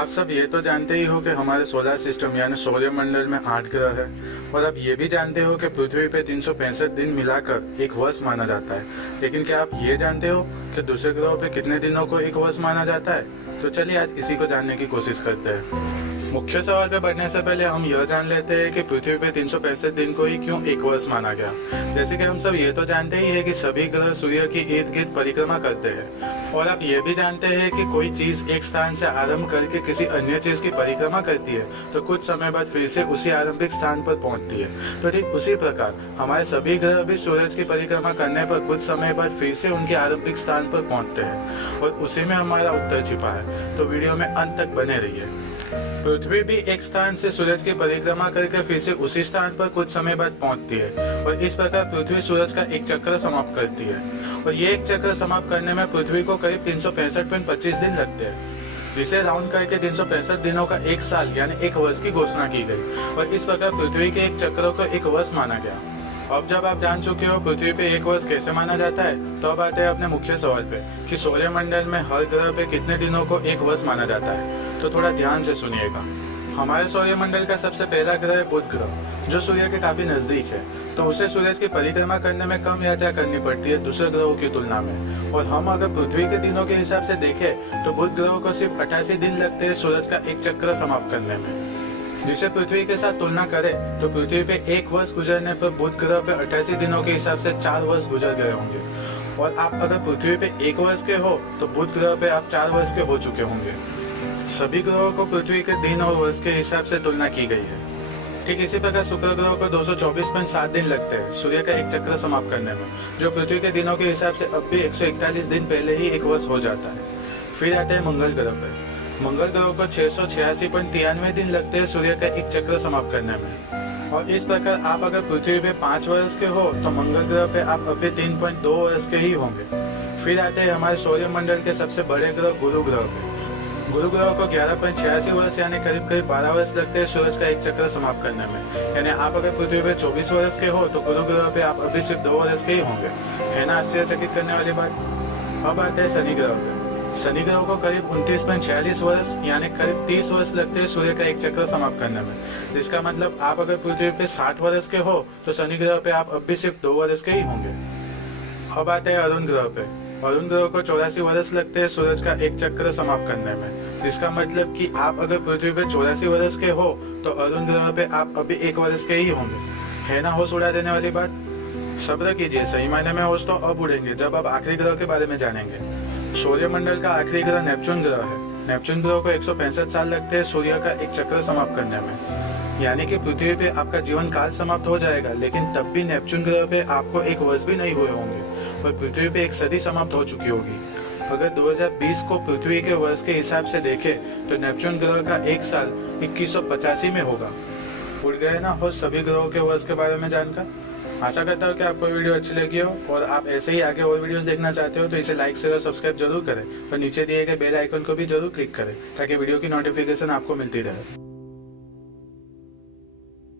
आप सब ये तो जानते ही हो कि हमारे सोलर सिस्टम यानी सौरमंडल में 8 ग्रह है और आप ये भी जानते हो कि पृथ्वी पे 365 दिन मिलाकर एक वर्ष माना जाता है। लेकिन क्या आप ये जानते हो कि दूसरे ग्रहों पे कितने दिनों को एक वर्ष माना जाता है? तो चलिए आज इसी को जानने की कोशिश करते हैं। मुख्य सवाल पे बढ़ने से पहले हम यह जान लेते हैं कि पृथ्वी पे 365 दिन को ही क्यों एक वर्ष माना गया। जैसे कि हम सब ये तो जानते ही है कि सभी ग्रह सूर्य की इर्द गिर्द परिक्रमा करते हैं और आप ये भी जानते हैं कि कोई चीज एक स्थान से आरंभ करके किसी अन्य चीज की परिक्रमा करती है तो कुछ समय बाद फिर से उसी आरंभिक स्थान पर पहुंचती है। तो ठीक उसी प्रकार हमारे सभी ग्रह भी सूरज की परिक्रमा करने पर कुछ समय बाद फिर से उनके आरंभिक स्थान पर पहुंचते हैं और उसी में हमारा उत्तर छिपा है। तो वीडियो में अंत तक बने रहिए। पृथ्वी भी एक स्थान से सूरज की परिक्रमा करके फिर से उसी स्थान पर कुछ समय बाद पहुंचती है और इस प्रकार पृथ्वी सूरज का एक चक्र समाप्त करती है और ये एक चक्र समाप्त करने में पृथ्वी को करीब 365.25 दिन लगते हैं, जिसे राउंड करके 365 दिनों का एक साल यानी एक वर्ष की घोषणा की गई और इस प्रकार पृथ्वी के एक चक्र को एक वर्ष माना गया। अब जब आप जान चुके हो पृथ्वी पे एक वर्ष कैसे माना जाता है, तो अब आते हैं अपने मुख्य सवाल पे कि सौरमंडल में हर ग्रह पे कितने दिनों को एक वर्ष माना जाता है। तो थोड़ा ध्यान से सुनिएगा। हमारे सौरमंडल का सबसे पहला ग्रह है बुध ग्रह, जो सूर्य के काफी नजदीक है, तो उसे सूरज की परिक्रमा करने में कम यात्रा करनी पड़ती है दूसरे ग्रहों की तुलना में। और हम अगर पृथ्वी के दिनों के हिसाब से देखें तो बुध ग्रह को सिर्फ 88 दिन लगते हैं सूरज का एक चक्र समाप्त करने में। जिसे पृथ्वी के साथ तुलना करें तो पृथ्वी पे एक वर्ष गुजरने पर बुध ग्रह पे 88 दिनों के हिसाब से 4 वर्ष गुजर गए होंगे और आप अगर पृथ्वी पे एक वर्ष के हो तो बुध ग्रह पे आप 4 वर्ष के हो चुके होंगे। सभी ग्रहों को पृथ्वी के दिन और वर्ष के हिसाब से तुलना की गई है। ठीक इसी प्रकार शुक्र ग्रह को 224.7 दिन लगते हैं सूर्य का एक चक्र समाप्त करने में, जो पृथ्वी के दिनों के हिसाब से अब भी 141 दिन पहले ही एक वर्ष हो जाता है। फिर आते हैं मंगल ग्रह पे। मंगल ग्रह को 686.93 दिन लगते हैं सूर्य का एक चक्र समाप्त करने में और इस प्रकार आप अगर पृथ्वी पे 5 वर्ष के हो तो मंगल ग्रह पे आप अभी 3.2 वर्ष के ही होंगे। फिर आते हैं हमारे सौरमंडल के सबसे बड़े ग्रह गुरु ग्रह पे। गुरु ग्रह को 11.86 वर्ष यानी करीब करीब 12 वर्ष लगते हैं सूरज का एक चक्र समाप्त करने में। यानी आप अगर पृथ्वी पे 24 वर्ष के हो तो गुरु ग्रह पे आप अभी सिर्फ 2 वर्ष के ही होंगे। है ना आश्चर्यचकित करने वाली बात। अब आते हैं शनि ग्रह पे। शनि ग्रह को करीब 29.46 वर्ष यानी करीब 30 वर्ष लगते हैं सूर्य का एक चक्र समाप्त करने में। जिसका मतलब आप अगर पृथ्वी पे 60 वर्ष के हो तो शनि ग्रह पे आप अब भी सिर्फ 2 वर्ष के ही होंगे। अब आते हैं अरुण ग्रह पे। अरुण ग्रह को 84 वर्ष लगते हैं सूरज का एक चक्र समाप्त करने में। जिसका मतलब कि आप अगर पृथ्वी पे 84 वर्ष के हो तो अरुण ग्रह पे आप अभी 1 वर्ष के ही होंगे। है ना होश उड़ा देने वाली बात। सब्र कीजिए, सही मायने में होश तो अब उड़ेंगे जब आप आखिरी ग्रह के बारे में जानेंगे। सौरमंडल का आखिरी ग्रह नेपच्यून ग्रह है। नेपच्यून ग्रह को 165 साल लगते हैं सूर्य का एक चक्र समाप्त करने में। यानी कि पृथ्वी पे आपका जीवन काल समाप्त हो जाएगा, लेकिन तब भी नेपच्यून ग्रह पे आपको 1 वर्ष भी नहीं हुए होंगे और पृथ्वी पे एक सदी समाप्त हो चुकी होगी। अगर 2020 को पृथ्वी के वर्ष के हिसाब से देखें तो नेपच्यून ग्रह का एक साल 2185 में होगा। उड़ गए ना हो सभी ग्रहों के वर्ष के बारे में जानकर। आशा करता हूँ कि आपको वीडियो अच्छी लगी हो और आप ऐसे ही आगे और वीडियोस देखना चाहते हो तो इसे लाइक शेयर और सब्सक्राइब जरूर करें और नीचे दिए गए बेल आइकन को भी जरूर क्लिक करें ताकि वीडियो की नोटिफिकेशन आपको मिलती रहे।